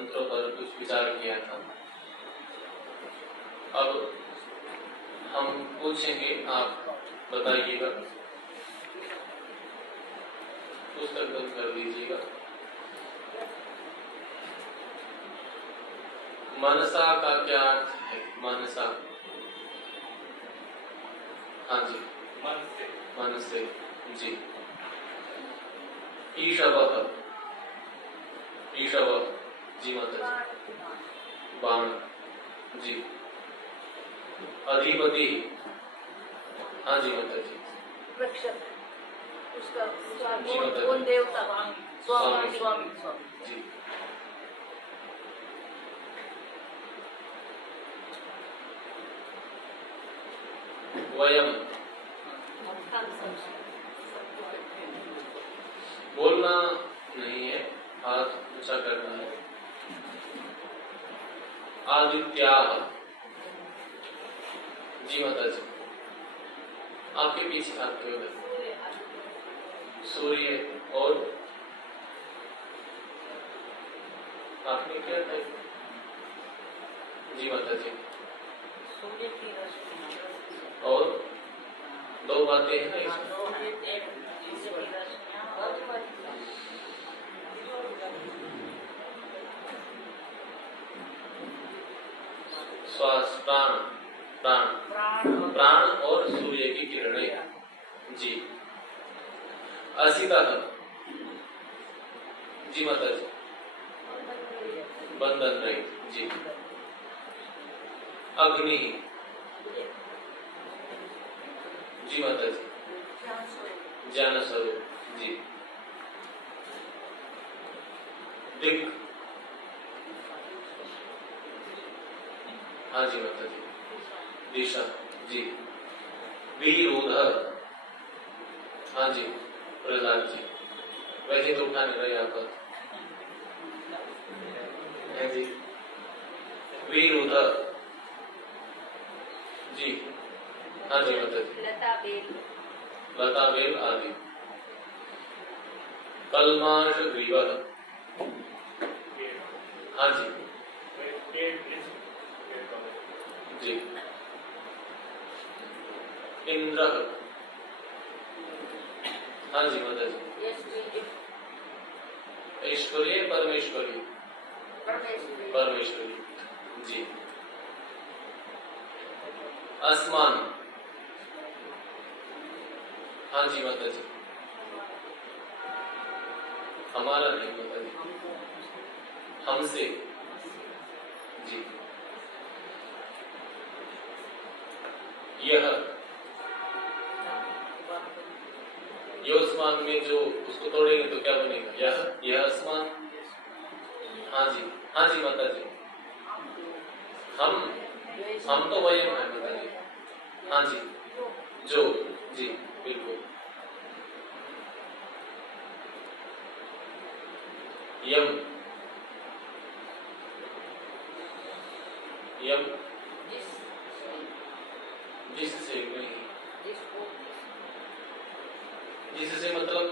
मंत्रों पर कुछ विचार किया था। अब हम पूछेंगे, आप बताइएगा, पुस्तक बंद कर दीजिएगा। मनसा का क्या अर्थ है? मनसा, हाँ जी, मन से जी। ईशवः, ईशव जी माता जी, बाण जी। अधिपति, हाँ जी माता जी, उसका जी माता कौन जी, देवता? स्वामी, स्वामी जी। वयम, बोलना नहीं है, हाथ ऊंचा करना है। आदित्याः, जी माता जी, आपके पीछे हाथ क्यों है? सूर्य, और आपने क्या था? जी माता जी, सूर्य की रश्मि और दो बातें हैं इसमें। श्वास, प्राण, प्राण, प्राण और सूर्य की किरणें जी। असितः, जी माता जी, बंधन रहित जी। अग्नि, जी माता जी, ज्ञान स्वरूप जी। दिक्, हाँ जी माता जी, दिशा जी। विरोध, हाँ जी प्रहलाद जी, वैसे तो उठा नहीं रहे आप है जी। विरोध जी, हाँ जी माता जी, लता बेल आदि। कल्माश ग्रीवः, हाँ जी जी। इंद्र, हाँ जी माता जी। ऐश्वर्य, परमेश्वरी, परमेश्वरी जी। आसमान, हाँ जी माता जी, हमारा नहीं माता जी, हमसे जी। यह, आसमान में जो उसको तोड़ेंगे तो क्या बनेगा? यह आसमान, हाँ जी, हाँ जी माता जी। हम तो वयम है माता जी, हाँ जी, जो जी बिल्कुल। यम, यम जिससे नहीं, जिससे मतलब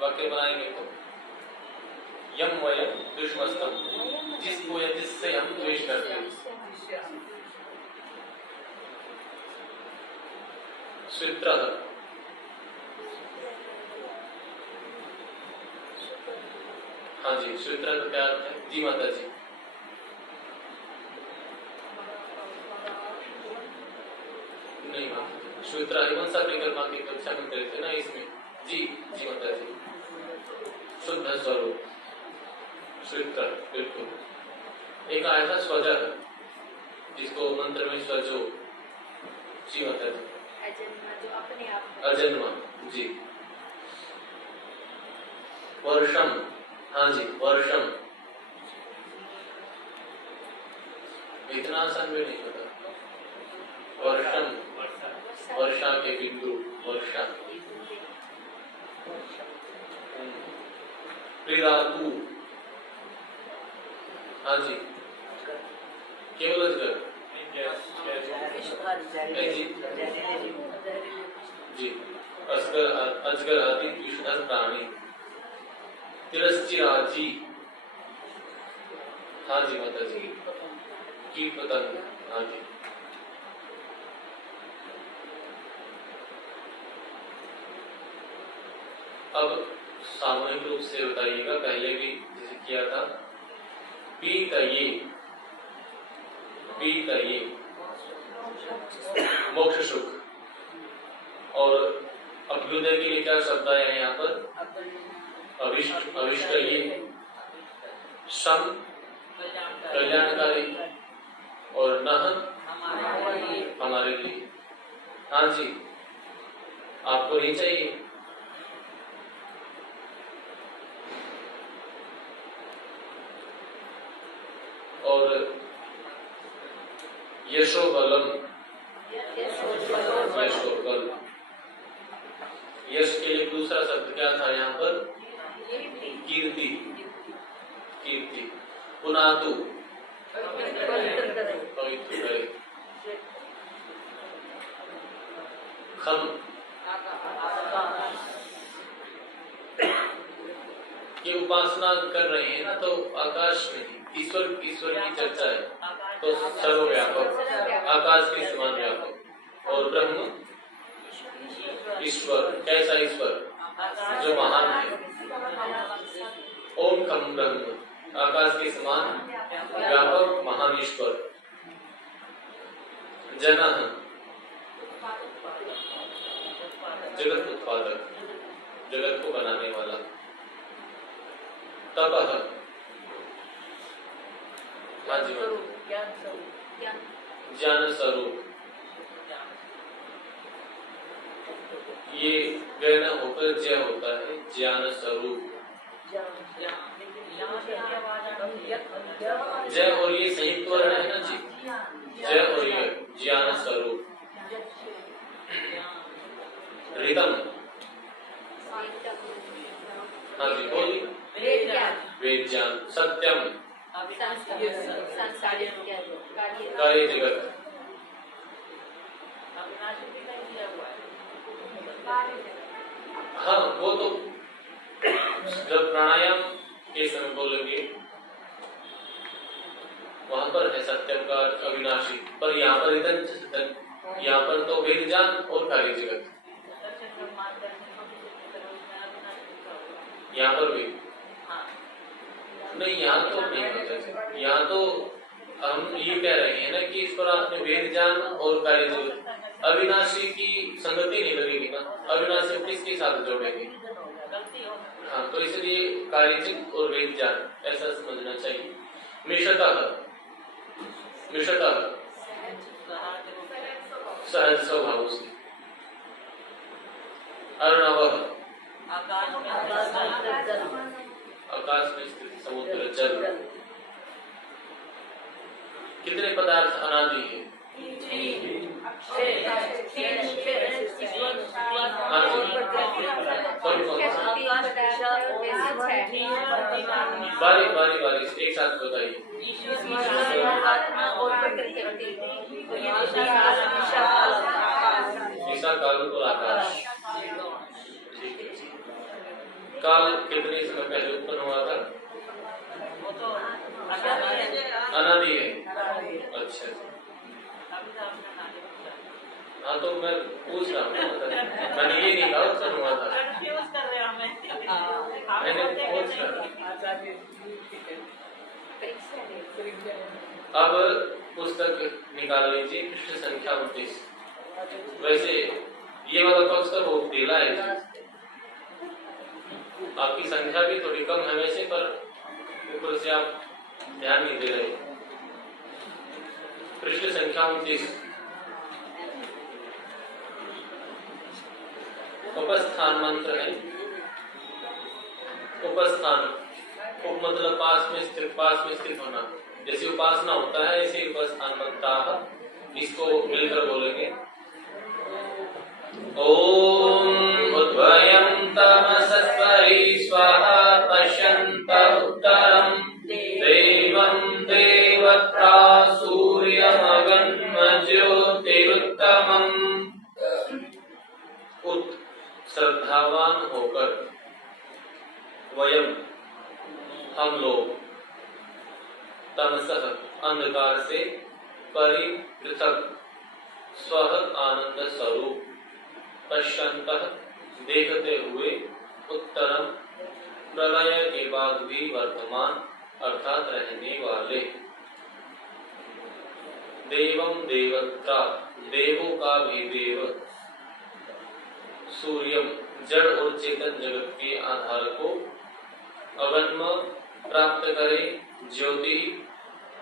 वाक्य बनाएंगे तो यम वयम द्वेषमस्तम, जिसको या जिससे हम द्वेष करते हैं। स्वित्रः, हाँ जी, स्वित्र का क्या अर्थ है? जी माता जी, नहीं माता जी, स्वित्र हिमंसा परिक्रमा की कक्षा में करे थे ना इसमें जी, जी माता जी। शुद्ध स्वरूप स्वित्र, बिल्कुल। एक आया था स्वजर, जिसको मंत्र में स्वजो, जी माता जी, अजन्मा जी। वर्षम, हाँ जी वर्षम, इतना आसान भी नहीं पता। वर्षम, वर्षा के बिंदु, वर्षा। प्रिदातु, हाँ जी, केवल अजगर जी, अजगर आदि विषधर प्राणी। तिरस्चिराजी, हाँ जी माता जी, कीट पतंग, हाँ जी। अब सामूहिक रूप से बताइएगा, पहले भी जैसे किया था। पीतये, पीतये मोक्ष सुख। और अभ्युदय के लिए क्या शब्द आया है यहाँ पर? अभिष्ट, अभिष्ट ये सम कल्याणकारी और नह हमारे लिए। हाँ जी, आपको नहीं चाहिए? और यशो बलम, यशो बल, यश के लिए दूसरा शब्द क्या था यहाँ पर? कीर्ति, कीर्ति। पुनातु, पवित्र करे। खम, ये उपासना कर रहे हैं ना, तो आकाश में ईश्वर, ईश्वर की चर्चा है तो सर्वव्यापक, आकाश के समान व्यापक। और ब्रह्म, ईश्वर, कैसा ईश्वर? जो महान है। ओम खम ब्रह्म, आकाश के समान व्यापक महान ईश्वर। जनः, जगत उत्पादक, जगत को बनाने वाला। तपः, हाँ जी, ज्ञान स्वरूप। ये गण होकर जय होता है, ज्ञान स्वरूप। जय और ये संयुक्त वर्ण है ना जी, जय और ये ज्ञान स्वरूप। रितम, हाँ जी बोलिए। वेद ज्ञान। सत्यम, कार्य जगत। हाँ वो तो जब प्राणायाम के समय बोलेंगे वहां पर है सत्यम का अविनाशी, पर यहाँ पर यहाँ पर तो वेद ज्ञान और कार्य जगत। यहाँ पर भी नहीं, यहाँ तो नहीं होता। यहाँ तो हम ये कह रहे हैं ना कि इस पर आपने वेद ज्ञान और कार्य जगत, अविनाशी की संगति नहीं लगेगी ना, अविनाशी किसके साथ जोड़ेंगे? हाँ, तो इसलिए कार्यचित और वेद ज्ञान ऐसा समझना चाहिए। मिशतः, मिशतः सहज स्वभाव से। अर्णवः, आकाश में स्थित समुद्र जल। कितने पदार्थ अनादि हैं? बारी बारी बारी एक साथ बताइए। ईसा, काल और आकाश। काल कितने समय पहले उत्पन्न हुआ था? अनादि है। अच्छा, हाँ तो मैं पूछ रहा हूँ, मैंने ये नहीं कहा उत्पन्न हुआ था, मैंने पूछ रहा। अब पुस्तक निकाल लीजिए, पृष्ठ संख्या 29। वैसे ये वाला पक्ष तो बहुत ढीला है, आपकी संख्या भी थोड़ी कम है वैसे, पर ऊपर से आप ध्यान नहीं दे रहे। पृष्ठ संख्या 29। उपस्थान मंत्र है। उपस्थान, उप मतलब पास में स्थित, पास में स्थित होना। जैसे उपासना होता है ऐसे उपस्थान मंत्र, इसको मिलकर बोलेंगे। ओम उद्वयं तमसस्वरी स्वाहा पश्यन्त उत्तरं देवं देवत्रा सूर्यमगन्मज्योतिरुत्तमम्। श्रद्धावान होकर, वयम हम लोग, तमसः अंधकार से परिपृथक स्वः आनंद स्वरूप पश्यन्तः देखते हुए उत्तरम प्रलय के बाद भी वर्तमान अर्थात रहने वाले देवम देवत्रा देवों का भी देव सूर्यम जड़ और चेतन जगत के आधार को अवन्म प्राप्त करे ज्योति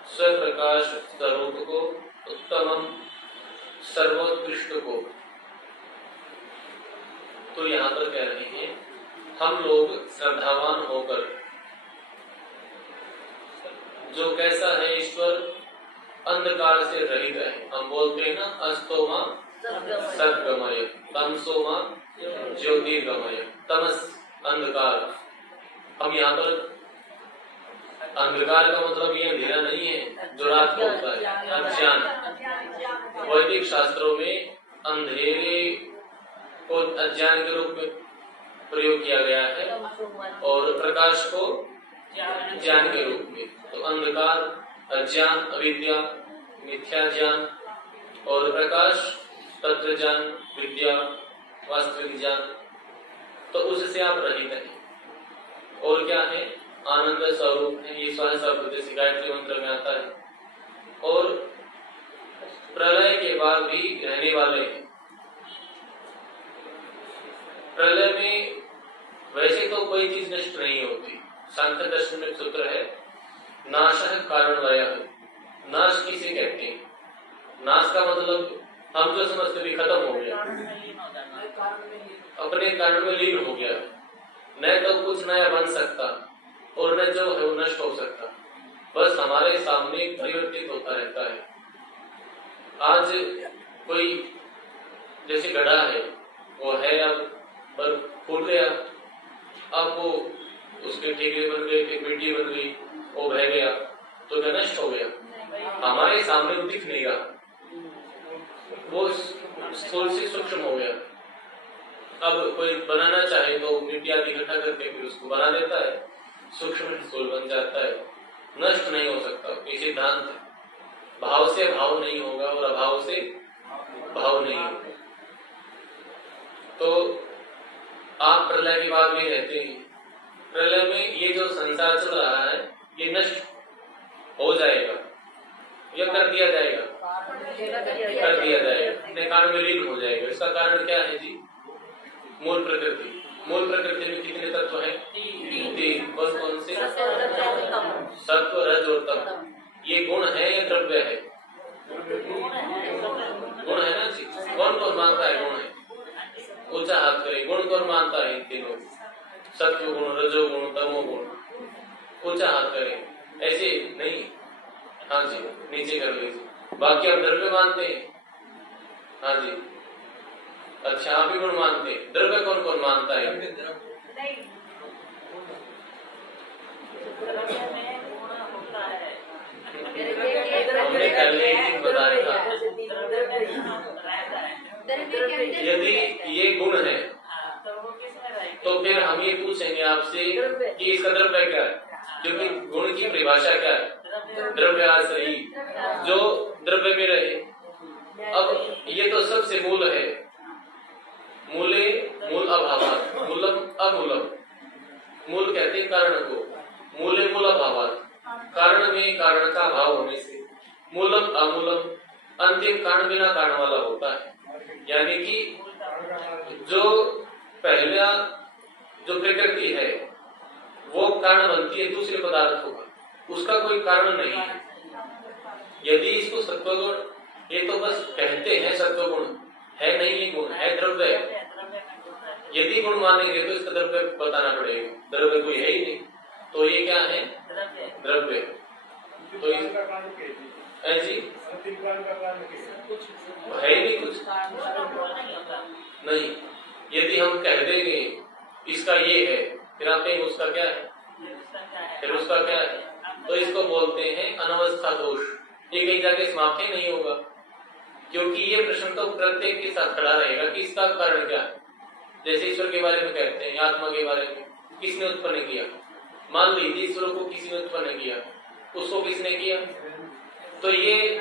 स्वप्रकाश स्वरूप को उत्तमम सर्वोत्कृष्ट को। तो यहाँ पर कह रहे हैं हम लोग श्रद्धावान होकर जो कैसा है ईश्वर अंधकार से रहित है। हम बोलते हैं ना अस्तोमा सद्गमय तमसोमा ज्योतिर्गमय। तमस अंधकार। अब यहाँ पर अंधकार का मतलब ये अंधेरा नहीं है जो रात को होता है, अज्ञान। वैदिक शास्त्रों में अंधेरे को अज्ञान के रूप में प्रयोग किया गया है और प्रकाश को ज्ञान के रूप में। तो अंधकार अज्ञान, अविद्या, मिथ्या ज्ञान और प्रकाश तत्व ज्ञान, विद्या, वास्तविक ज्ञान। तो उससे आप रहित हैं। और क्या है? आनंद स्वरूप है। ये स्वयं शब्द जैसे गायत्री मंत्र में आता है। और प्रलय के बाद भी रहने वाले हैं। प्रलय में वैसे तो कोई चीज नष्ट नहीं होती। सांख्य दर्शन में सूत्र है नाशः कारणवयः। नाश किसे कहते हैं? नाश का मतलब हम जो समझते भी खत्म हो गया, अपने कारण में लीन हो गया, न तो कुछ नया बन सकता और न जो है वो नष्ट हो सकता, बस हमारे सामने परिवर्तित होता रहता है। आज कोई जैसे घड़ा है, वो है अब पर फूट गया, अब वो उसके ठेके बन गए, एक मिट्टी बन गई, वो बह गया, तो क्या नष्ट हो गया? हमारे सामने दिख नहीं रहा, वो स्थूल से सूक्ष्म हो गया। अब कोई बनाना चाहे तो मिट्टी आदि इकट्ठा करके फिर उसको बना देता है, सूक्ष्म स्थूल बन जाता है, नष्ट नहीं हो सकता। ये सिद्धांत है। भाव से भाव नहीं होगा और अभाव से भाव नहीं होगा। तो आप प्रलय के बाद में रहते हैं। प्रलय में ये जो संसार चल रहा है ये नष्ट हो जाएगा या कर दिया जाएगा? कर दिया जाएगा, अपने कारण में लीन हो जाएगा। इसका कारण क्या है जी? मूल प्रकृति। मूल प्रकृति में कितने तत्व हैं? तीन। कौन से? सत्व, रज और तम। ये गुण है या द्रव्य है? गुण है ना जी। कौन कौन मानता है गुण है? ऊंचा हाथ करे। गुण कौन मानता है? इन तीनों, सत्व गुण, रजो गुण, तमो गुण। ऊंचा हाथ करे। ऐसे नहीं, हाँ जी, नीचे कर लीजिए। बाकी आप द्रव्य मानते हैं? हाँ जी, अच्छा, आप भी गुण मानते हैं। द्रव्य कौन कौन मानता है? हमने कल एक दिन बताया था, यदि ये गुण है तो फिर हम ये पूछेंगे आपसे कि इसका द्रव्य क्या है, क्योंकि गुण की परिभाषा क्या है? द्रव्याश्रयी, जो द्रव्य में रहे। अब ये तो सबसे मूल है। मूले मूल अभावात्, मूलम अमूलम। मूल कहते हैं कारण को, मूले मूल अभावात्, कारण में कारण का अभाव होने से। मूलम अमूलम, अंतिम कारण बिना कारण वाला होता है। यानी कि जो पहला जो प्रकृति है वो कारण बनती है दूसरे पदार्थों का, उसका कोई कारण नहीं है। यदि इसको सत्वगुण, ये तो बस कहते हैं सत्वगुण है, नहीं ये गुण है, द्रव्य है। यदि गुण मानेंगे तो इसका द्रव्य बताना पड़ेगा। द्रव्य कोई है ही नहीं, तो ये क्या है? द्रव्य। तो ऐसी है ही नहीं कुछ नहीं। यदि हम कह देंगे इसका ये है, फिर आप कहेंगे उसका क्या है, फिर उसका क्या है, तो इसको बोलते हैं अनवस्था दोष। ये कहीं जाके समाप्त ही नहीं होगा, क्योंकि ये प्रश्न तो प्रत्येक के साथ खड़ा रहेगा कि इसका कारण क्या है। जैसे ईश्वर के बारे में कहते हैं, आत्मा के बारे में, किसने उत्पन्न किया? मान लीजिए ईश्वर को किसी ने उत्पन्न किया, उसको किसने किया? तो ये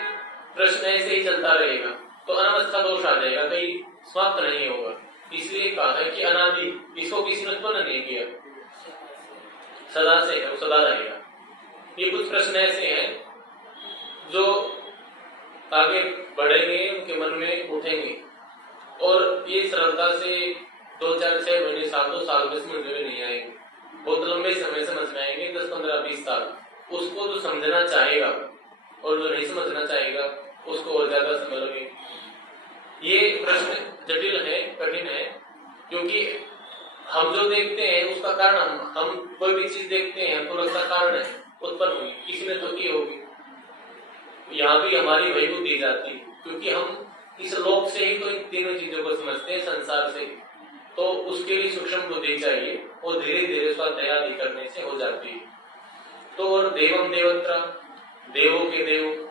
प्रश्न ऐसे ही चलता रहेगा, तो अनवस्था दोष आ जाएगा, कहीं समाप्त नहीं होगा। इसलिए कहा है कि अनादि, इसको किसी ने उत्पन्न नहीं किया, सदा से है, वो सदा रहेगा। ये कुछ प्रश्न ऐसे हैं जो आगे बढ़ेंगे, उनके मन में उठेंगे और ये सरलता से 2, 4, 6 महीने, साल, 2 साल में समझ में नहीं आएंगे, बहुत लंबे समय समझ में आएंगे, 10, 15, 20 साल। उसको जो समझना चाहेगा और जो नहीं समझना चाहेगा उसको और ज्यादा समय लगेगा। ये प्रश्न जटिल है, कठिन है, क्योंकि हम जो देखते हैं उसका कारण, हम कोई भी चीज देखते हैं तो उसका कारण है, उत्पन्न हुई, किसी ने तो की होगी। यहाँ भी हमारी वही बुद्धि जाती है, क्योंकि हम इस लोक से ही तो इन तीनों चीजों को समझते हैं, संसार से। तो उसके लिए सूक्ष्म बुद्धि चाहिए, और धीरे धीरे स्वाध्याय आदि करने से हो जाती है। तो और देवम देवत्र, देवों के देव,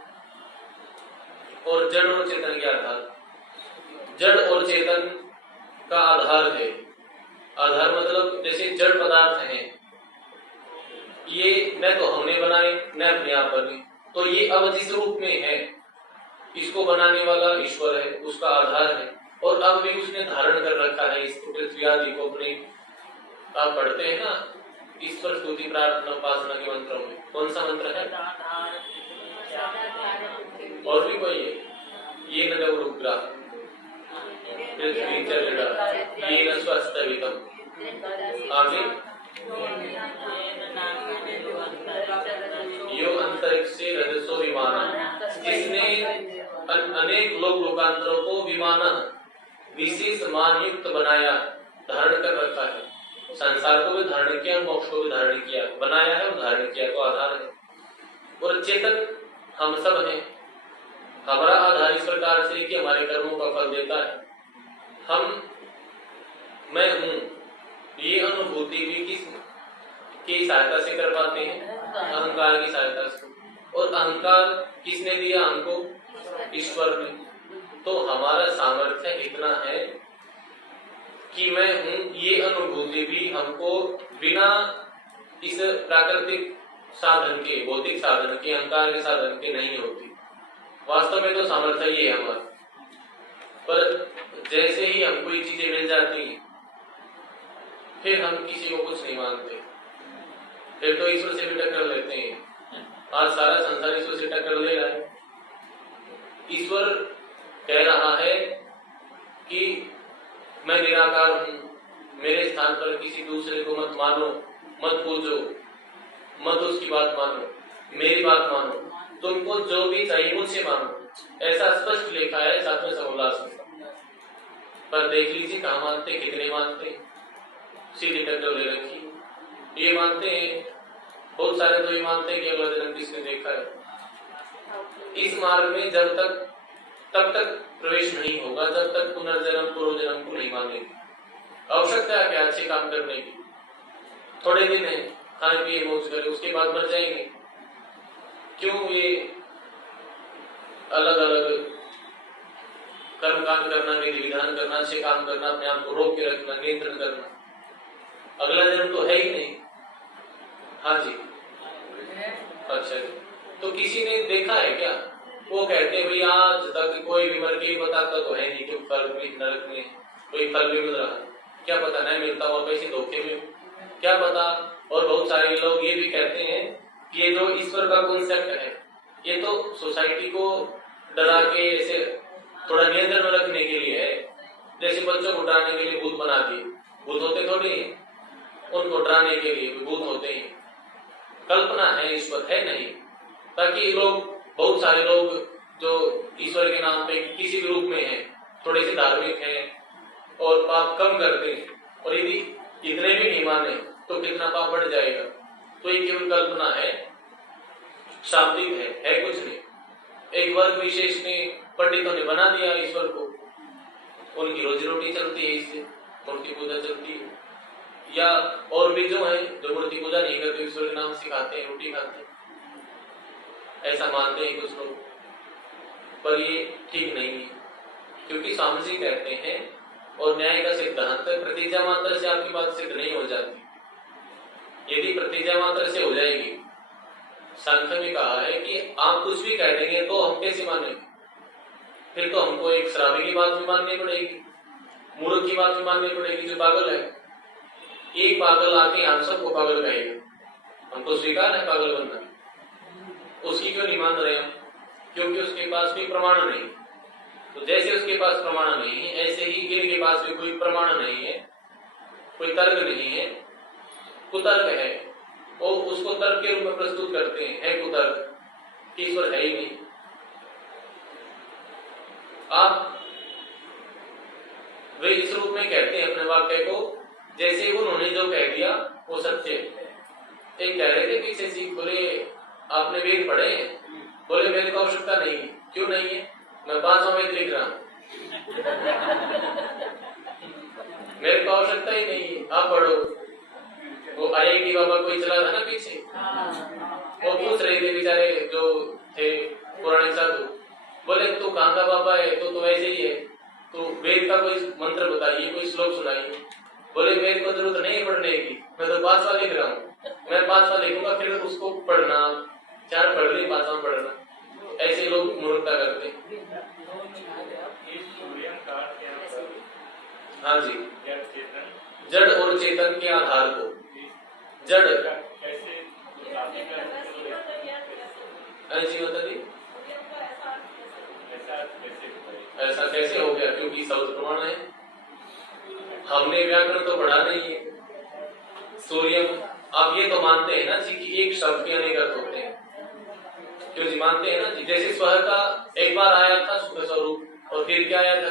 और जड़ और चेतन के आधार। जड़ और चेतन का आधार है, आधार मतलब जैसे जड़ पदार्थ हैं, ये न तो हमने बनाए न अपने आप बने, तो ये अब जिस रूप में है इसको बनाने वाला ईश्वर है, उसका आधार है, और अब भी उसने धारण कर रखा है इस पृथ्वी आदि को अपने। आप पढ़ते हैं ना ईश्वर स्तुति प्रार्थना उपासना के मंत्रों में, कौन सा मंत्र है? और भी कोई है? ये नव रुद्रा पृथ्वी चरणा ये न स्वस्तवितम, आगे यो अंतरिक्षे रजसो विमानम, जिसने अनेक लोक लोकांतरों को विमान विशेष मान युक्त बनाया, धारण कर रखा है। संसार को भी धारण किया, मोक्ष को भी धारण किया, बनाया है और धारण किया, तो आधार है। और चेतन हम सब हैं, हमारा आधार इस प्रकार से कि हमारे कर्मों का फल देता है। हम मैं हूँ ये अनुभूति भी किस की सहायता से कर पाते हैं? अहंकार की सहायता से। और अहंकार किसने दिया हमको? ईश्वर ने। तो हमारा सामर्थ्य इतना है कि मैं हूँ ये अनुभूति भी हमको बिना इस प्राकृतिक साधन के, भौतिक साधन के, अहंकार के साधन के नहीं होती। वास्तव में तो सामर्थ्य ये है हमारा, पर जैसे ही हमको ये चीजें मिल जाती हैं फिर हम किसी को कुछ नहीं मानते, फिर तो ईश्वर से भी टक्कर लेते हैं। आज सारा संसार ईश्वर से टक्कर ले रहा है। ईश्वर कह रहा है कि मैं निराकार हूँ, मेरे स्थान पर किसी दूसरे को मत मानो, मत पूजो, मत उसकी बात मानो, मेरी बात मानो, तुमको जो भी चाहिए मुझसे मांगो, ऐसा स्पष्ट लिखा है सातवें समोल्लास में। पर देख लीजिए कहाँ मानते, कितने मानते, सीधी टक्कर ले रखी। ये मानते हैं, बहुत सारे तो ये मानते हैं कि अगला जन्म किसने देखा है। इस मार्ग में जब तक तब तक प्रवेश नहीं होगा जब तक पुनर्जन्म पूर्व जन्म को नहीं मानेंगे। आवश्यकता है क्या अच्छे काम करने की? थोड़े दिन है, खाए पिए मौज करें, उसके बाद मर जाएंगे। क्यों ये अलग अलग कर्म कांड करना, विधि विधान करना, अच्छे काम करना, अपने आप को रोक के रखना, नियंत्रण करना? अगला जन्म तो है ही नहीं। हाँ जी, अच्छा जी। तो किसी ने देखा है क्या? वो कहते हैं भाई आज तक कोई भी मर के बताता तो है नहीं कि फल भी नरक में कोई फल भी मिल रहा है, क्या पता नहीं मिलता और पैसे धोखे में, क्या पता। और बहुत सारे लोग ये भी कहते हैं कि ये जो ईश्वर का कॉन्सेप्ट है ये तो सोसाइटी को डरा के ऐसे थोड़ा नियंत्रण में रखने के लिए है। जैसे बच्चों को डराने के लिए भूत बना दिए, भूत होते थोड़ी है, उनको डराने के लिए भूत होते हैं। कल्पना है, ईश्वर है नहीं, ताकि लोग, बहुत सारे लोग जो ईश्वर के नाम पे किसी भी रूप में हैं, थोड़े से धार्मिक हैं और पाप कम करते हैं, और यदि इतने भी नहीं माने तो कितना पाप बढ़ जाएगा। तो ये केवल कल्पना है, शाब्दिक है कुछ नहीं। एक वर्ग विशेष ने, पंडितों ने बना दिया ईश्वर को, उनकी रोजी रोटी चलती है इससे, मूर्ति पूजा चलती है। या और भी जो है जो मूर्ति पूजा नहीं करते, ईश्वर के नाम सिखाते हैं, रोटी खाते हैं, ऐसा मानते हैं कुछ लोग। पर ये ठीक नहीं है, क्योंकि स्वामी जी कहते हैं और न्याय का सिद्धांत प्रतिज्ञा मात्र से आपकी बात सिद्ध नहीं हो जाती। यदि प्रतिज्ञा मात्र से हो जाएगी, सांख्य में कहा है कि आप कुछ भी कह देंगे तो हम कैसे माने? फिर तो हमको एक श्रावी की बात भी माननी पड़ेगी, मूर्ख की बात भी माननी पड़ेगी जो पागल है। एक पागल आके हम सबको पागल कहेगा, हमको स्वीकार है पागल बनना, उसकी क्यों नहीं मान रहे हम? क्योंकि उसके पास कोई प्रमाण नहीं। तो जैसे उसके पास प्रमाण नहीं है, ऐसे ही इनके पास भी कोई प्रमाण नहीं है, कोई तर्क नहीं है, कुतर्क है। वो उसको तर्क के रूप में प्रस्तुत करते हैं, है कुतर्क, ईश्वर है ही नहीं। आप वे इस रूप में कहते हैं अपने वाक्य को जैसे उन्होंने जो कह दिया वो सत्य है। एक कह रहे थे पीछे से, बोले आपने वेद पढ़े हैं? बोले वेद को आवश्यकता नहीं है। क्यों नहीं है? मैं 5वां वेद लिख रहा हूं, मेरे को आवश्यकता ही नहीं है, आप पढ़ो। वो आईआईटी बाबा कोई चला था ना पीछे, वो पूछ रहे थे बेचारे जो थे पुराने साधु, बोले तू कहाँ का बाबा है? तो ऐसे ही है, तो वेद का कोई मंत्र बताइए, कोई श्लोक सुनाइए। बोले वेद को जरूरत नहीं पढ़ने की, मैं तो 5वां लिख रहा हूँ, मैं 5वां लिखूंगा फिर उसको पढ़ना, 4 पढ़ ली 5वां पढ़ना। ऐसे लोग मूर्खता करते हैं। हाँ जी, जड़ और चेतन के आधार को, जड़ जी बता दी ऐसा कैसे हो गया? क्योंकि शब्द प्रमाण है, हमने व्याकरण तो पढ़ा नहीं है। सूर्यम, आप ये तो मानते हैं ना जी कि एक शब्द के अनेक अर्थ होते हैं, क्यों जी मानते हैं ना जी? जैसे स्वर का एक बार आया था सुख स्वरूप, और फिर क्या आया था?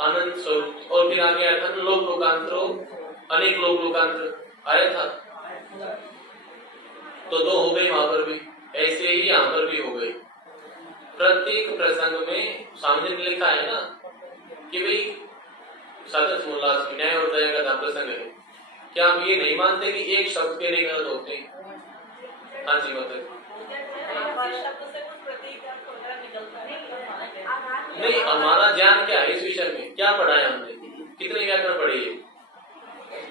आनंद स्वरूप, और फिर आगे आया था लोक लोकांतरो, अनेक लोक लोकांतर आया था। तो 2 हो गए वहां पर भी, ऐसे ही यहाँ पर भी हो गए। प्रत्येक प्रसंग में सामने लिखा है ना कि भाई साधक मोल्लास न्याय और दया का प्रसंग है। क्या आप ये नहीं मानते कि एक शब्द के अनेक अर्थ होते हैं? हाँ जी मतलब नहीं, हमारा ज्ञान क्या है इस विषय में? क्या पढ़ा है हमने? कितने व्याकरण पढ़े?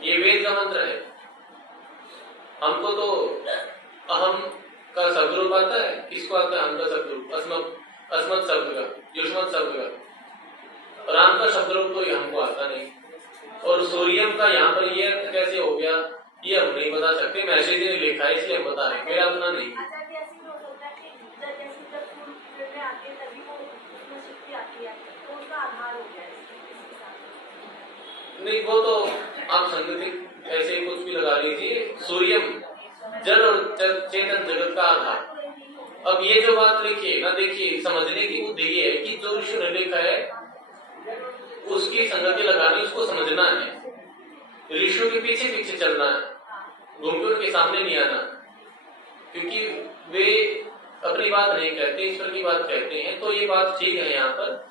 ये वेद का मंत्र है। हमको तो अहम का शब्द रूप आता है, किसको आता है? हम का शब्द रूप, अस्मत् शब्द का, युष्मत् शब्द का। राम का शब्द रूप तो हमको आता नहीं। और सूर्यम का यहाँ पर ये अर्थ कैसे हो गया ये हम नहीं बता सकते, मैसेज ने लिखा है इसलिए हम बता रहे हैं, मेरा अपना नहीं। नहीं वो तो आप संगति ऐसे ही कुछ भी लगा लीजिए। सूर्यम जड़ और चेतन जगत का आधार। अब ये जो बात लिखी है ना, देखिए समझने की बुद्धि ये है कि जो ऋषि ने लिखा है उसकी संगति लगानी, उसको समझना है, ऋषियों के पीछे पीछे चलना है, घूम के उनके सामने नहीं आना, क्योंकि वे अपनी बात नहीं कहते, ईश्वर की बात कहते हैं। तो ये बात ठीक है, यहाँ पर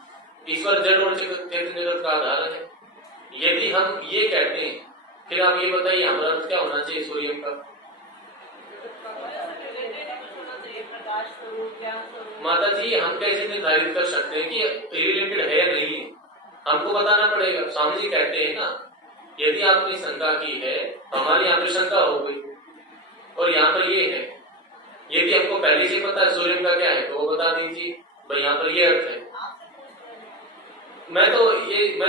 ईश्वर जड़ और चेतन जगत का आधार है। यदि हम ये कहते हैं फिर आप ये बताइए हमारा अर्थ क्या होना चाहिए सूर्य का? माता जी हम कैसे निर्धारित कर सकते हैं कि रिलेटेड है या नहीं है? हमको बताना पड़ेगा। स्वामी जी कहते हैं ना, यदि आपने शंका की है, हमारी यहाँ पर शंका हो गई और यहाँ पर ये है, यदि हमको पहले से पता है सूर्य का क्या है तो वो बता दीजिए भाई यहाँ पर ये अर्थ है। मैं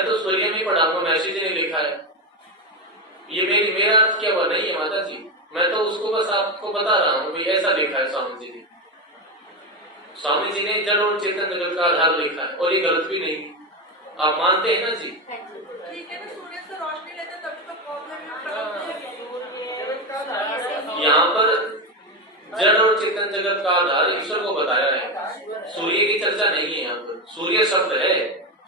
तो सूर्य में पढ़ा हूँ, मैसेज ने लिखा है, ये मेरा अर्थ क्या हुआ? नहीं है माता जी, मैं तो उसको बस आपको बता रहा हूँ भाई ऐसा लिखा है स्वामी जी ने। स्वामी जी ने जड़ और चेतन जगत का आधार लिखा है और ये गलत भी नहीं। आप मानते हैं ना जी? ठीक है ना, सूर्य से रोशनी लेते तभी तो यहाँ पर जड़ और चेतन जगत का आधार ईश्वर को बताया है, सूर्य की चर्चा नहीं है। यहाँ पर सूर्य शब्द है,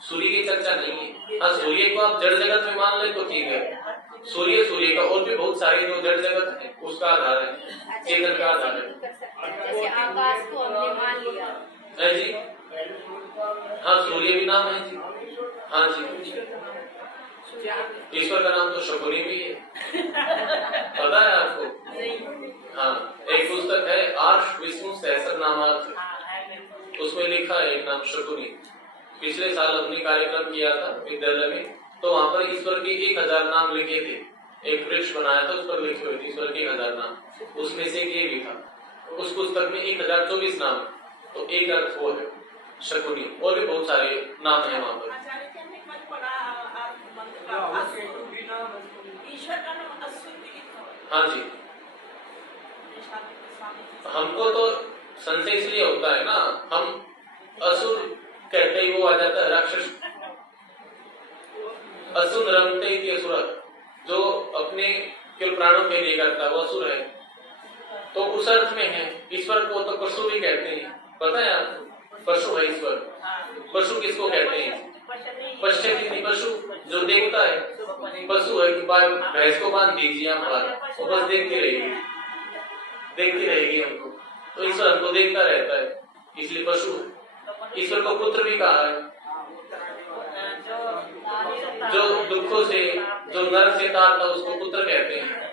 सूर्य की चर्चा नहीं है। हाँ, सूर्य को आप जड़ जगत में मान ले तो ठीक है, सूर्य का और भी बहुत सारे जो जड़ जगत है उसका आधार है, चेतन का आधार है। जैसे आकाश को हमने मान लिया है जी, हाँ सूर्य भी नाम है जी। हाँ जी, ईश्वर का नाम तो शकुनी भी है, पता है आपको? हाँ, एक पुस्तक है आर्ष विष्णु सहस्रनामार्थ, उसमें लिखा है एक नाम शकुनी। पिछले साल हमने कार्यक्रम किया था विद्यालय में, तो वहां पर ईश्वर के 1000 नाम लिखे थे, एक वृक्ष बनाया था, उस पर लिखे हुए थे ईश्वर के 1000 नाम, उसमें से एक ये भी था। उस पुस्तक में 1024 नाम, तो एक अर्थ वो है शकुनी, और भी बहुत सारे नाम है वहां पर। आचार्य जी, हमने एक बार पढ़ा मंत्र का ईश्वर का नाम असुर भी लिखा हुआ है। हाँ जी, हमको तो संशय इसलिए होता है ना, हम असुर कहते ही वो आ जाता है राक्षस। असुर रमते इति असुर, जो अपने केवल प्राणों के लिए करता है वो असुर है। तो उस अर्थ में है। ईश्वर को तो पशु भी कहते हैं, पता है आपको? पशु है ईश्वर। पशु किसको कहते हैं? पश्चिमी पशु, जो देखता है। पशु है कि भैंस को बांध दीजिए आप बाहर, वो बस देखती रहेगी, देखती रहेगी हमको। तो ईश्वर हमको देखता रहता है, इसलिए पशु है। ईश्वर को पुत्र भी कहा है, जो दुखों से, जो नरक से तारता उसको पुत्र कहते हैं।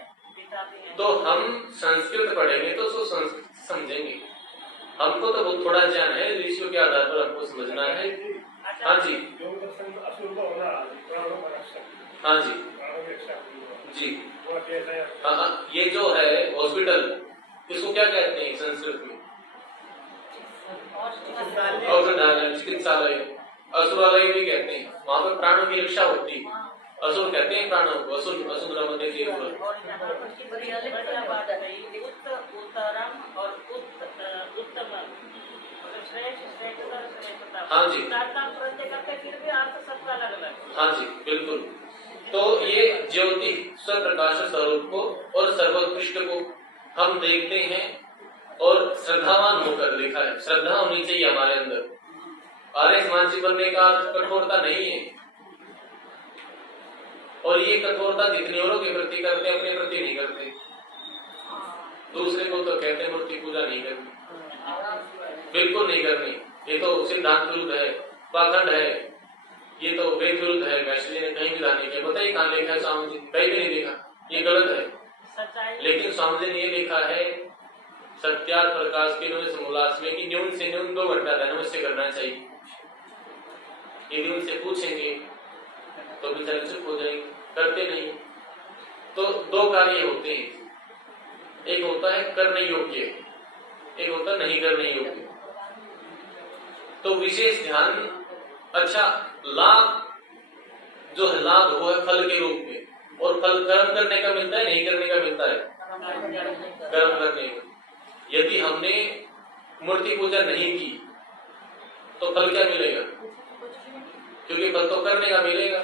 तो हम संस्कृत पढ़ेंगे तो उसको समझेंगे। हमको तो बहुत थोड़ा ज्ञान है, ऋषियों के आधार पर हमको समझना है। हाँ जी, हाँ जी, जी। हाँ, ये जो है हॉस्पिटल, इसको क्या कहते हैं संस्कृत में? औषधालय, चिकित्सालय, असुरालय भी कहते हैं। वहाँ पर प्राणों की रक्षा होती है। असुर कहते हैं प्राणों को, असुर असुर रमते थे। हाँ जी, हाँ जी, बिल्कुल। तो ये ज्योति स्वप्रकाश स्वरूप को और सर्वोत्कृष्ट को हम देखते हैं और श्रद्धावान होकर देखा है। श्रद्धा होनी चाहिए हमारे अंदर। आर्य समाज जीवन बनने का कठोरता नहीं है, और ये कठोरता जितनी औरों के प्रति करते हैं, अपने प्रति नहीं करते। दूसरे को तो कहते हैं मूर्ति पूजा नहीं करनी, बिल्कुल नहीं करनी। ये तो सिद्धांत विरुद्ध है, पाखंड है, ये तो वेद विरुद्ध है। वैसे जी ने कहीं भी नहीं किया, बताइए कहाँ लिखा है? स्वामी जी कहीं भी नहीं लिखा, ये गलत है। लेकिन स्वामी जी ने ये लिखा है सत्यार्थ प्रकाश के समोल्लास में कि न्यून से न्यून 2 घंटा ध्यान अवश्य करना चाहिए। यदि उनसे पूछेंगे तो बेचारे चुप हो जाएंगे, करते नहीं। तो 2 कार्य होते हैं, एक होता है करने योग्य, एक होता है नहीं करने योग्य। तो विशेष ध्यान, अच्छा लाभ जो है, लाभ वो है फल के रूप में, और फल कर्म करने का मिलता है, नहीं करने का मिलता है, कर्म करने का। यदि हमने मूर्ति पूजा नहीं की तो फल क्या मिलेगा? क्योंकि फल तो करने का मिलेगा।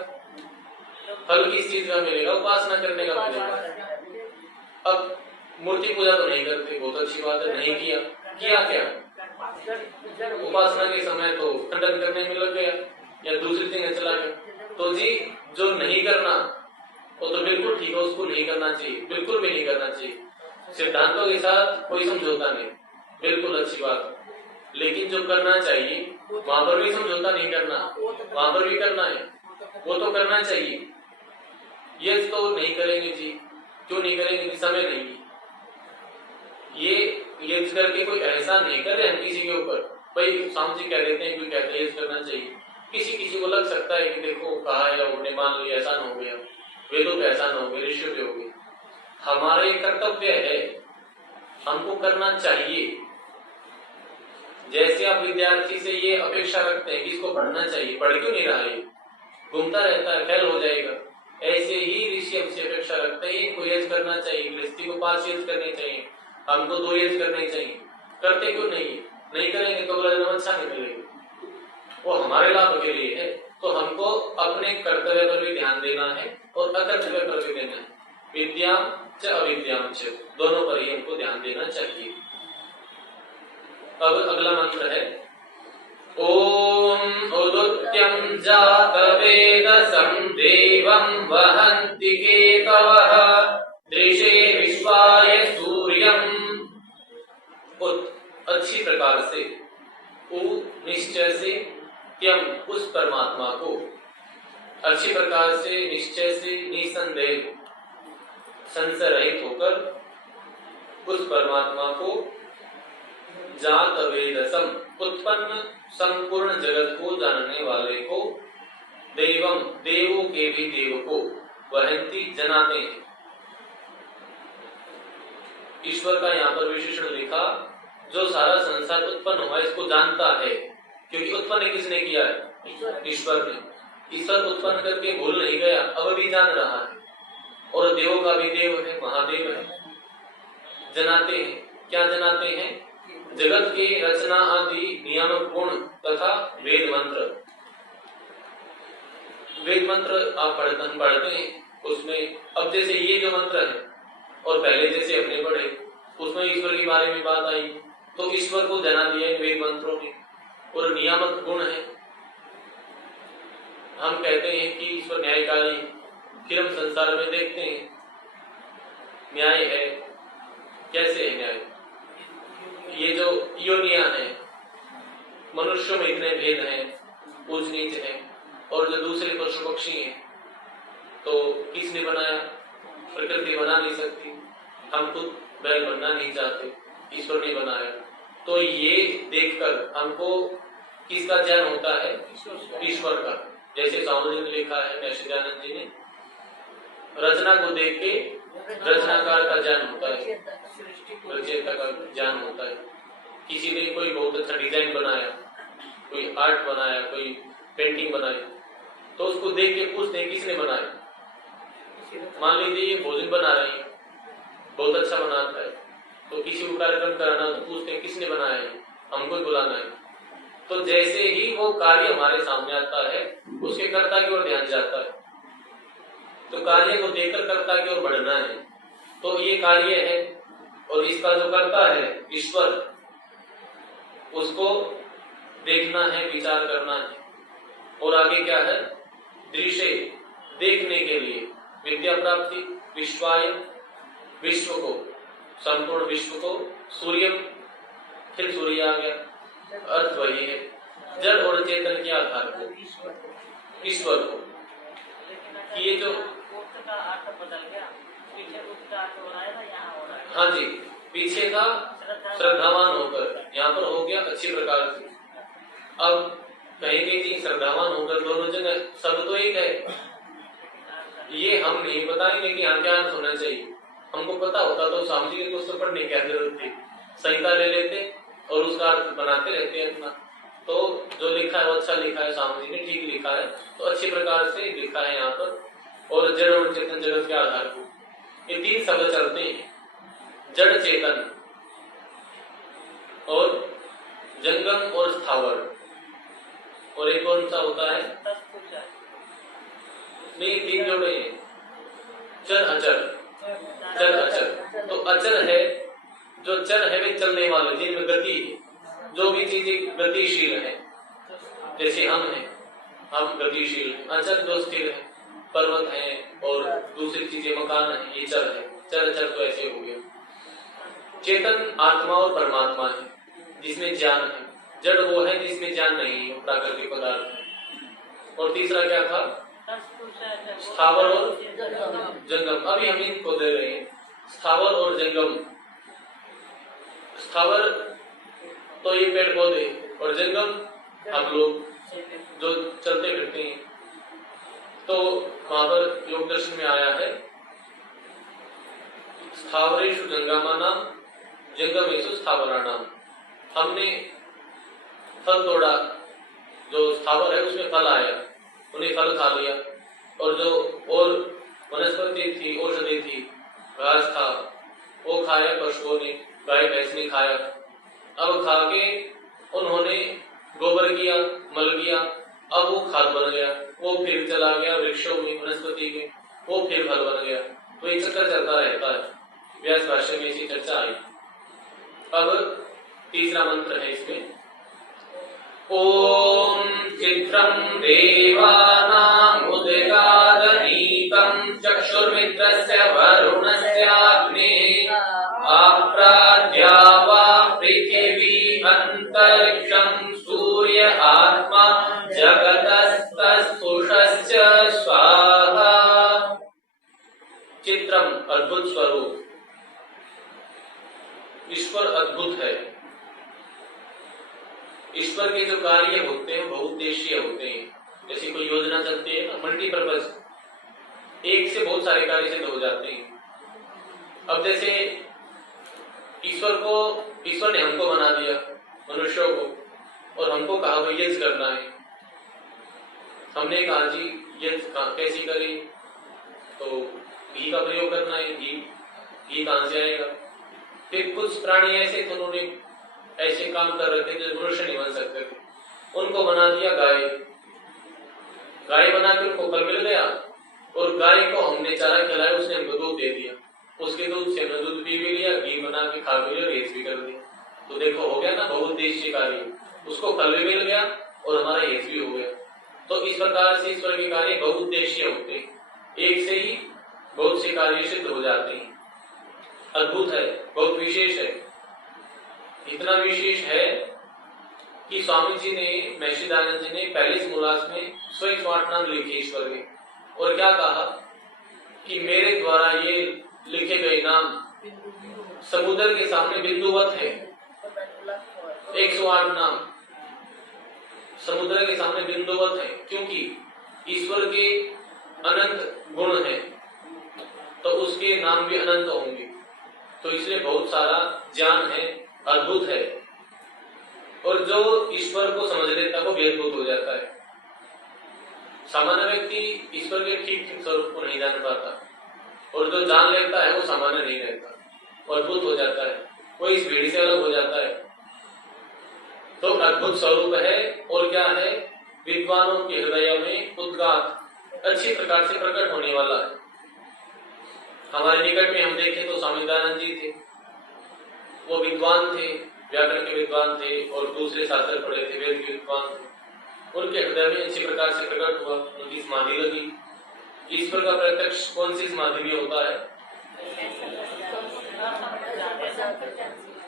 फल किस चीज का मिलेगा? उपासना करने का मिलेगा। अब मूर्ति पूजा तो नहीं करते, बहुत अच्छी बात है, नहीं किया, किया क्या? उपासना के समय तो खंडन करने में लग गया या दूसरी चीजें चला गया। तो जी जो नहीं करना वो तो बिल्कुल ठीक है, उसको नहीं करना चाहिए, बिल्कुल भी नहीं करना चाहिए। सिद्धांतों के साथ कोई समझौता नहीं, बिल्कुल अच्छी बात। लेकिन जो करना चाहिए वहां पर भी समझौता नहीं करना, वहां पर भी करना है, वो तो करना चाहिए। ये तो नहीं करेंगे जी, क्यों नहीं करेंगे जी? समय नहीं। ये करके कोई एहसान नहीं कर रहे हम किसी के ऊपर, भाई स्वामी जी कह देते हैं, कोई कहते हैं ये करना चाहिए। किसी को लग सकता है कि देखो कहा या उन्होंने मान लिया, एहसान हो गया, वेदों के एहसान हो गए, ऋषियों के हो गए। हमारा ये कर्तव्य है, हमको करना चाहिए। जैसे आप विद्यार्थी से ये अपेक्षा रखते हैं कि इसको पढ़ना चाहिए, पढ़ क्यों नहीं रहा है, घूमता रहता है, फेल हो जाएगा, ऐसे ही ऋषि हमसे अपेक्षा रखते हैं इनको यज करना चाहिए, गृहस्थी को 5 यज करने चाहिए, हमको 2 यज करने चाहिए। करते क्यों नहीं? नहीं करेंगे तो अगला जन्म अच्छा नहीं मिलेगा, वो हमारे लाभ के लिए है। तो हमको अपने कर्तव्य पर भी ध्यान देना है और अकर्तव्य पर भी देना है। विद्याम च अविद्याम च, दोनों पर ही हमको ध्यान देना चाहिए। अब अगला मंत्र है ओम उदुत्यं जातवेदसं देवं वहन्ति केतवः दृशे विश्वाय सूर्यम्। अच्छी प्रकार से, निश्चय से, त्यम उस परमात्मा को, अच्छी प्रकार से, निश्चय से, निसंदेह, संशय रहित होकर उस परमात्मा को, जात वेदसम उत्पन्न संपूर्ण जगत को जानने वाले को, देवम देवों के भी देव को, वहंती जनाते हैं, ईश्वर का यहाँ पर विशेषण लिखा, जो सारा संसार उत्पन्न हुआ इसको जानता है, क्योंकि उत्पन्न किसने किया है? ईश्वर ने। ईश्वर उत्पन्न करके भूल नहीं गया, अब भी जान रहा है। और देवों का भी देव है, महादेव है, जनाते हैं। क्या जनाते हैं? जगत के रचना आदि नियामक गुण तथा वेद मंत्र। वेद मंत्र आप पढ़ते हैं, उसमें अब जैसे ये जो मंत्र है और पहले जैसे हमने पढ़े उसमें ईश्वर के बारे में बात आई, तो ईश्वर को जना दिया इन वेद मंत्रों में। और नियामक गुण है, हम कहते हैं कि ईश्वर न्यायकारी। फिर हम संसार में देखते हैं न्याय है, कैसे है न्याय? ये जो योनियां हैं, मनुष्यों में इतने भेद हैं, ऊंच नीच है, और जो दूसरे पशु पक्षी हैं, तो किसने बनाया? प्रकृति बना नहीं सकती, हम खुद बैल बनना नहीं चाहते, ईश्वर ने बनाया। तो ये देखकर हमको किसका ज्ञान होता है? ईश्वर का। जैसे स्वामी जी ने लिखा है, नैषधानंद जी ने, रचना को देख के रचनाकार का ज्ञान होता है, रचयिता का ज्ञान होता है। किसी ने कोई बहुत अच्छा डिजाइन बनाया, कोई आर्ट बनाया, कोई पेंटिंग बनाई, तो उसको देख के पूछते हैं किसने बनाया। मान लीजिए ये भोजन बना रही है, बहुत अच्छा बनाता है, तो किसी को कार्यक्रम कराना तो पूछते हैं किसने बनाया है, हमको ही बुलाना है। तो जैसे ही वो कार्य हमारे सामने आता है, उसके कर्ता की ओर ध्यान जाता है। तो कार्य को देखकर कर्ता की ओर बढ़ना है, तो ये कार्य है, और इसका जो कर्ता है ईश्वर, उसको देखना है, विचार करना है। और आगे क्या है? दृश्य, देखने के लिए, विद्या प्राप्ति, विश्वाय, विश्व को, संपूर्ण विश्व को, सूर्यम, फिर सूर्य आ गया, अर्थ वही है, जड़ और चेतन के आधार को, ईश्वर को। ये जो हाँ जी, पीछे था श्रद्धावान होकर, यहाँ पर हो गया अच्छी प्रकार से। अब कहेंगे कि श्रद्धावान होकर दोनों जगह शब्द तो एक है, ये हम नहीं बताएंगे कि यहाँ क्या अर्थ होना चाहिए। हमको पता होता तो स्वामी जी के पुस्तक पढ़ने की जरूरत थी, संहिता ले लेते और उसका अर्थ बनाते रहते अपना। तो जो लिखा है वो अच्छा लिखा है, स्वामी जी ने ठीक लिखा है, तो अच्छी प्रकार से लिखा है यहाँ पर। और जड़ और चेतन जगत के आधार को, ये तीन शब्द चलते हैं, जड़ चेतन और जंगम और स्थावर। और एक कौन सा होता है? नहीं, तीन जोड़े हैं, चर अचर। चर अचर, तो अचर है, जो चर है वे चलने वाले, जिनमें गति है, जो भी चीजें गतिशील है, जैसे हम हैं, हम गतिशील हैं। अचर जो स्थिर है, पर्वत है और दूसरी चीजें, मकान है, ये चर है। चर अचर तो ऐसे हो गया। चेतन आत्मा और परमात्मा है, जिसमें ज्ञान है। जड़ वो है जिसमें ज्ञान नहीं है, प्राकृतिक पदार्थ। और तीसरा क्या था? स्थावर और जंगम। अभी हम इनको दे रहे हैं, स्थावर और जंगम। स्थावर तो ये पेड़ पौधे, और जंगम हम लोग जो चलते फिरते हैं। तो वहां पर योग दर्शन में आया है, स्थावरेषु जंगमानाम जंगमेषु स्थावराणाम। हमने फल तोड़ा, जो स्थावर है उसमें फल आया, उन्हें फल खा लिया, और जो और वनस्पति थी, औषधि थी, घास था, वो खाया पशुओं ने, गाय भैंस ने खाया। अब खा के उन्होंने गोबर किया, मल किया, अब वो खाद बन गया, वो फिर चला गया वृक्षों में, वनस्पति के, वो फिर फल बन गया। तो ये चक्कर चलता रहता है। व्यास भाष्य में इसी चर्चा आई। अब तीसरा मंत्र है इसमें, ओम चित्रं देवानां उदगादनीतं चक्षुर्मित्रस्य वरुणस्याग्नेः आप्राद्या वा पृथिवी अंतरिक्षं सूर्य आत्मा जगतस्तस्थुषश्च स्वाहा। चित्रम, अद्भुत स्वरूप। ईश्वर अद्भुत है। ईश्वर के जो कार्य होते हैं बहुउद्देशीय होते हैं। जैसे कोई योजना चलती है ना, मल्टीपर्पज, एक से बहुत सारे कार्य सिद्ध हो जाते हैं। अब जैसे ईश्वर ने हमको बना दिया, मनुष्यों को, और हमको कहा भाई यज्ञ करना है। हमने कहा जी यज्ञ कैसे करें, तो घी का प्रयोग करना है। घी कहां से आएगा? फिर कुछ प्राणी ऐसे थे, उन्होंने ऐसे काम कर रहे थे जो मनुष्य नहीं बन सकते थे, उनको बना दिया गाय। गाय बना के उनको फल मिल गया, और गाय को हमने चारा खिलाया, उसने हमको दूध दे दिया। उसके दूध से हमने दूध पी भी लिया, घी बना के खा भी लिया, रेस भी कर दिया। तो देखो हो गया ना बहुउद्देशीय कार्य, उसको फल भी मिल गया और हमारा हेस भी हो गया। तो इस प्रकार से ईश्वर के कार्य बहुउद्देशीय होते हैं, एक से ही बहुत से कार्य सिद्ध हो जाते हैं। अद्भुत है, बहुत विशेष है। इतना विशेष है कि स्वामी जी ने, महर्षिदानंद जी ने 45 मुलास में 108 नाम लिखे ईश्वर के, और क्या कहा कि मेरे द्वारा ये लिखे गए नाम समुद्र के सामने बिंदुवत है। 108 नाम समुद्र के सामने बिंदुवत है, क्योंकि ईश्वर के अनंत गुण हैं, तो उसके नाम भी अनंत होंगे। तो इसलिए बहुत सारा ज्ञान है, अद्भुत है, और जो ईश्वर को समझ लेता है वो भी अद्भुत हो जाता है। सामान्य व्यक्ति ईश्वर के ठीक ठीक स्वरूप को नहीं जान पाता, और जो जान लेता है वो सामान्य नहीं रहता, अद्भुत हो जाता है, वो इस भीड़ से अलग हो जाता है। तो अद्भुत स्वरूप है, और क्या है, विद्वानों के हृदय में उद्गात अच्छी प्रकार से प्रकट होने वाला है। हमारे निकट में हम देखें तो स्वामी दयानंद जी थे, वो विद्वान थे, व्याकरण के विद्वान थे, और दूसरे शास्त्र पढ़े थे, वेद के विद्वान थे। उनके हृदय में अच्छी प्रकार से प्रकट हुआ, उनकी समाधि लगी। ईश्वर का प्रत्यक्ष कौन सी समाधि में होता है?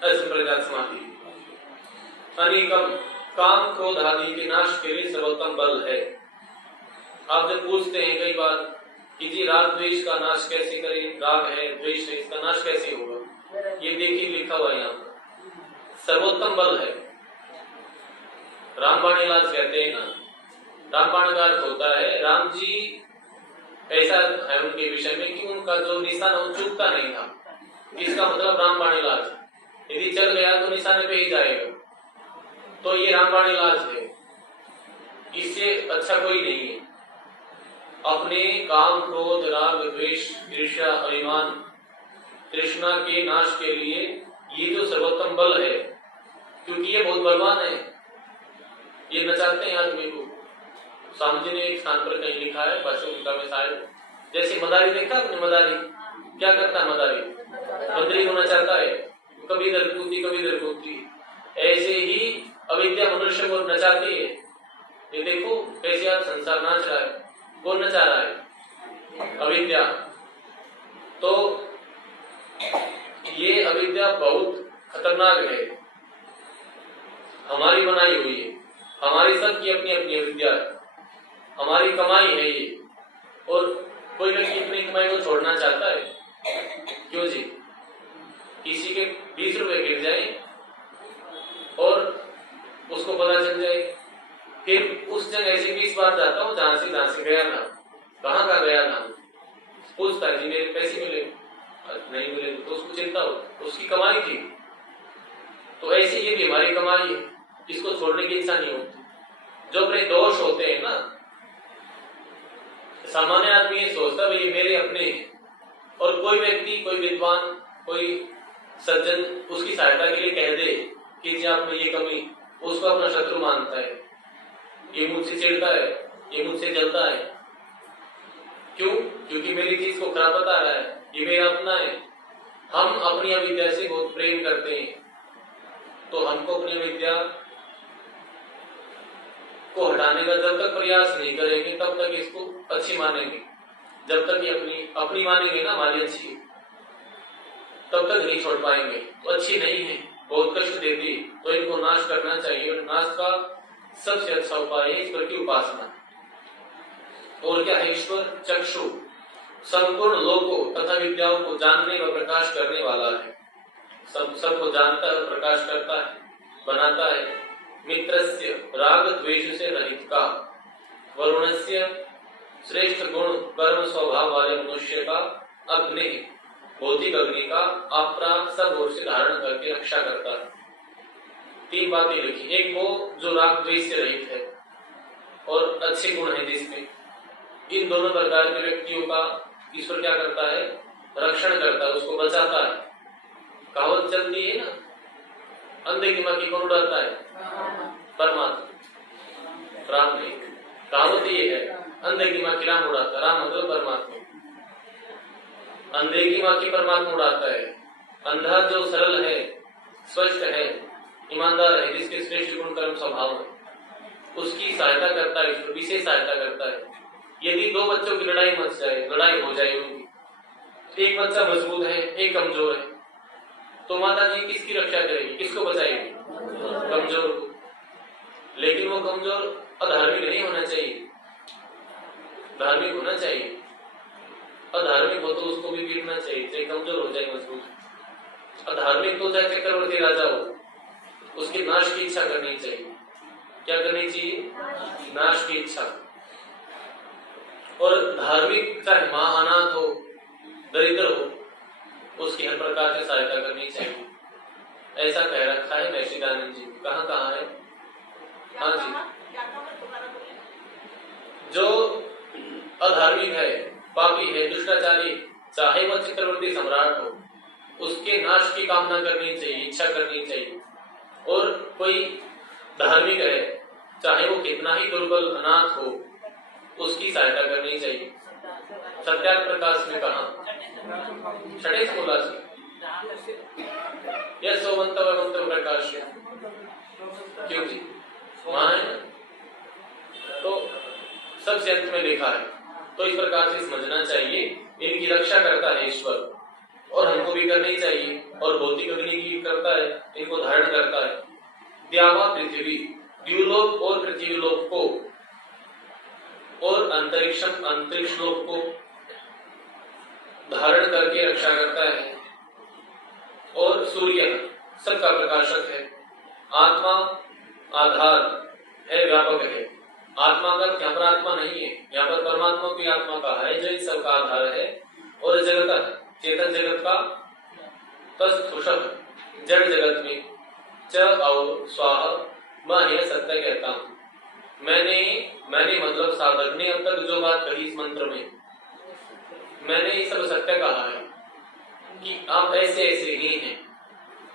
असंप्रजात समाधि। अनेकम काम क्रोध आदि के नाश के लिए सर्वोत्तम बल है। आप जब पूछते हैं कई बार कि जी राग द्वेष का नाश कैसे करें, राग है, द्वेष है, इसका नाश कैसे होगा, ये देखिए लिखा हुआ है यहाँ पर, सर्वोत्तम बल है। रामबाण इलाज कहते हैं ना, रामबाण का अर्थ होता है राम जी ऐसा है उनके विषय में कि उनका जो निशान वो चूकता नहीं था। इसका मतलब रामबाण इलाज, यदि चल गया तो निशाने पे ही जाएगा। तो ये रामबाण इलाज है, इससे अच्छा कोई नहीं है। अपने काम क्रोध राग द्वेष ईर्ष्या अभिमान तृष्णा के नाश के लिए ये जो सर्वोत्तम बल है, क्योंकि ये बहुत बलवान है, ये नचाते हैं आदमी को। स्वामी जी ने एक स्थान पर कहीं लिखा है, बस उनका में शायद, जैसे मदारी देखा आपने, मदारी क्या करता है, मदारी मंत्री को नचाता है, कभी इधर कूदती कभी इधर कूदती। ऐसे ही अविद्या मनुष्य को नचाती है। ये देखो कैसे आप संसार नाच रहा है, कौन नचा रहा है? अविद्या। तो ये अविद्या बहुत खतरनाक है, हमारी बनाई हुई है, हमारी सबकी अपनी अपनी अविद्या है, हमारी कमाई है ये। और कोई व्यक्ति अपनी कमाई को छोड़ना चाहता है? क्यों जी? किसी के 20 रुपए गिर जाए और उसको पता चल जाए, फिर उस जगह से 20 बार जाता हूँ जहां से गया ना, कहाँ का गया ना, पूछता है जी मेरे पैसे मिले, नहीं मिले तो उसको चिंता हो, उसकी कमाई थी। तो ऐसे ये भी हमारी कमाई है, इसको छोड़ने की इच्छा नहीं होती। जो अपने दोष होते हैं ना, सामान्य आदमी ये सोचता है ये मेरे अपने हैं, और कोई व्यक्ति, कोई विद्वान, कोई सज्जन उसकी सहायता के लिए कह दे कि जी आप में ये कमी, उसको अपना शत्रु मानता है, ये मुझसे चिढ़ता है, ये मुझसे जलता है। क्यों? क्योंकि मेरी चीज को खराब बता रहा है, ये मेरा अपना है। हम अपनी अविद्या से बहुत प्रेम करते हैं, तो हमको अपनी अविद्या को हटाने का जब तक प्रयास नहीं करेंगे तब तक इसको अच्छी मानेंगे। जब तक ये अपनी मानेंगे ना, हमारी अच्छी, तब तक नहीं छोड़ पाएंगे। तो अच्छी नहीं है, बहुत कष्ट देती, तो इनको नाश करना चाहिए। और नाश का सबसे अच्छा उपाय है ईश्वर की उपासना। और क्या है? ईश्वर चक्षु, संपूर्ण लोगों तथा विद्याओं को जानने व प्रकाश करने वाला है। सबको जानता है, प्रकाश करता है, बनाता है। मित्रस्य राग द्वेष से रहित का, वरुणस्य श्रेष्ठ गुण कर्म स्वभाव वाले मनुष्य का, अग्नि भौतिक अग्नि का अपराध सब ओर से धारण करके रक्षा करता है। 3 बातें लिखी। एक वो जो राग द्वेष से रहित है और अच्छे गुण है जिसमें, इन दोनों प्रकार के व्यक्तियों का ईश्वर क्या करता है, रक्षण करता है, उसको बचाता है। कहावत चलती है ना, अंधे की मक्खी कौन उड़ाता है, परमात्मा, राम नहीं। कहावत ये है, अंधे की मक्खी राम उड़ाता, राम मतलब परमात्मा। अंधे की मक्खी परमात्मा उड़ाता है। अंधा जो सरल है, स्पष्ट है, ईमानदार है, जिसके श्रेष्ठ गुण कर्म स्वभाव है, उसकी सहायता करता है ईश्वर, विशेष सहायता करता है। यदि 2 बच्चों की लड़ाई मच जाए, लड़ाई हो जाए उनकी, एक बच्चा मजबूत है, एक कमजोर है, तो माता जी किसकी रक्षा करेगी, किसको बचाएगी, कमजोर को। लेकिन वो कमजोर अधार्मिक नहीं होना चाहिए, धार्मिक होना चाहिए। अधार्मिक हो तो उसको भी पीटना चाहिए, चाहे कमजोर हो जाए मजबूत। अधार्मिक तो चाहे चक्रवर्ती राजा हो, उसके नाश की इच्छा करनी चाहिए। क्या करनी चाहिए, नाश की इच्छा। और धार्मिक चाहे मां अनाथ हो, दरिद्र हो, उसकी हर प्रकार से सहायता करनी चाहिए। ऐसा कह रखा है नैशिकानंद जी। कहाँ कहाँ है, हाँ जी। जो अधार्मिक है, पापी है, दुष्टाचारी, चाहे वह चक्रवर्ती सम्राट हो, उसके नाश की कामना करनी चाहिए, इच्छा करनी चाहिए। और कोई धार्मिक है, चाहे वो कितना ही दुर्बल अनाथ हो, उसकी सहायता करनी चाहिए। सत्याग्रह प्रकाश में कहा, 6 16 से यह मंत्र प्रकाश क्यों जी, वहां है ना, तो सबसे अंत में लिखा है। तो इस प्रकार से समझना चाहिए, इनकी रक्षा करता है ईश्वर, और हमको भी करनी चाहिए। और भौतिक अग्नि की करता है, इनको धारण करता है। द्यावा पृथ्वी, द्युलोक और पृथ्वीलोक को, और अंतरिक्ष लोक को धारण करके रक्षा करता है। और सूर्य सबका प्रकाशक है। आत्मा आधार है, व्यापक है। आत्मा का यहाँ पर आत्मा नहीं है, यहाँ पर परमात्मा की आत्मा का है, जो इन सबका आधार है। और जगत, चेतन जगत का तस्थुषक, जड़ जगत में च और स्वाहा मैं यह सत्य कहता हूँ। मैंने मतलब साधक ने अब तक जो बात कही इस मंत्र में, मैंने ये सब सत्य कहा है कि आप ऐसे ऐसे ही हैं।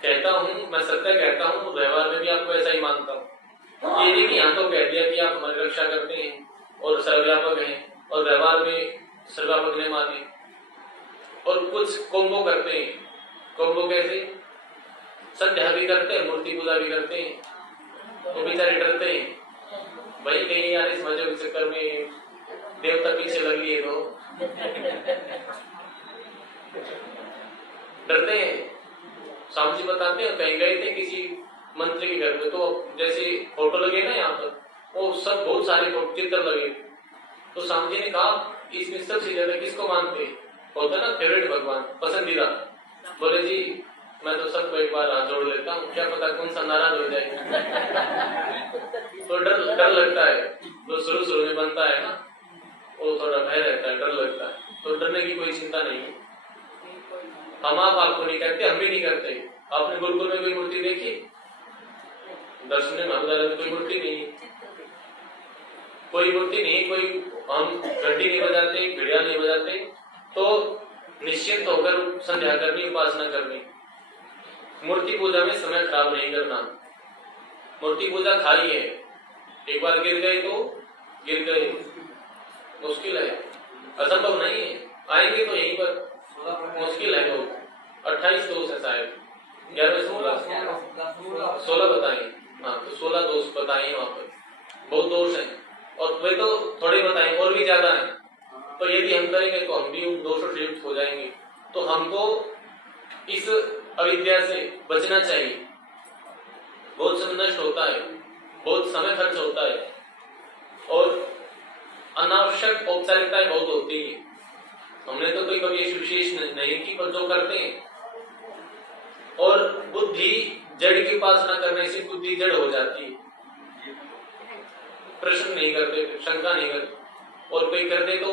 कहता हूँ, मैं सत्य कहता हूँ, व्यवहार में भी आपको ऐसा ही मानता हूँ। ये नहीं कि यहाँ तो कह दिया कि आप हमारी रक्षा करते हैं और सर्वव्यापक हैं, और व्यवहार में सर्वव्यापक नहीं माने। और कुछ कोम्बो करते हैं। कोम्बो कैसे, संध्या भी करते हैं, मूर्ति पूजा भी करते हैं, वो बेचारे डरते हैं, भाई कहीं यार इस मजे के चक्कर में देवता पीछे लग लिए तो डरते हैं। स्वामी जी बताते हैं, कहीं गए थे किसी मंत्री के घर में, तो जैसे फोटो लगे ना यहाँ पर, वो सब बहुत सारे चित्र लगे। तो स्वामी जी ने कहा, इसमें सबसे ज्यादा किसको मानते हैं, होता ना फेवरेट भगवान, पसंदीदा। बोले जी मैं तो सबको एक बार हाथ जोड़ लेता हूँ, क्या पता कौन सा नाराज हो जाए। तो डर लगता है, तो शुरू में बनता है ना, वो थोड़ा भय रहता है, डर लगता है। तो डरने की कोई चिंता नहीं है। हम आपको नहीं कहते, हम भी नहीं करते। आपने गुरुकुल में कोई मूर्ति देखी, दर्शन में महाविद्यालय में कोई मूर्ति नहीं, कोई मूर्ति नहीं, कोई हम घंटी नहीं बजाते, घड़ियाल नहीं बजाते। तो निश्चिंत होकर संध्या करनी, उपासना करनी। मूर्ति पूजा में समय खराब नहीं करना। मूर्ति पूजा खाली है, एक बार गिर गए तो गिर गए, मुश्किल है, असंभव नहीं है। आएंगे तो यहीं पर, मुश्किल है बहुत। 28 दोष है शायद, 11 16 बताए। हाँ, तो 16 दोष बताए वहां पर, बहुत दोष है। और वे तो थोड़े बताए, और भी ज्यादा है। तो यदि हम करेंगे तो हम भी उन दोषों से युक्त हो जाएंगे। तो हमको इस अविद्या से बचना चाहिए। बहुत समय नष्ट होता है, बहुत समय खर्च होता है, और अनावश्यक औपचारिकताएं बहुत होती है। हमने तो कोई कभी विशेष नहीं की, पर जो करते हैं। और बुद्धि जड़ की उपासना करने से बुद्धि जड़ हो जाती है, प्रश्न नहीं करते, शंका नहीं करते। और कोई कर दे तो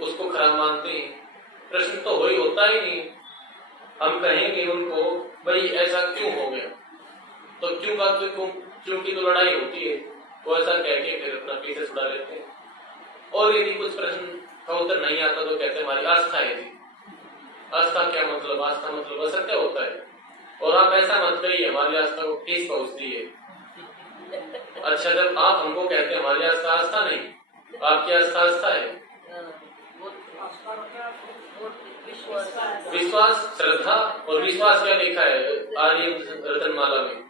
उसको खराब मानते हैं, प्रश्न तो वही होता ही नहीं। हम कहेंगे उनको भाई ऐसा क्यों हो गया, तो क्यों का क्यों की तो लड़ाई होती है, वो ऐसा कह के फिर अपना पीछे छुड़ा लेते हैं। और यदि कुछ प्रश्न का उत्तर नहीं आता तो कहते हैं हमारी आस्था है जी। आस्था क्या मतलब? आस्था मतलब असत्य होता है। और आप ऐसा मत कहिए हमारी आस्था को ठेस पहुंचती है। अच्छा, जब आप हमको कहते हैं हमारी आस्था आस्था नहीं, आपकी आस्था आस्था है। विश्वास, श्रद्धा और विश्वास क्या लिखा है आर्य रतनमाला में?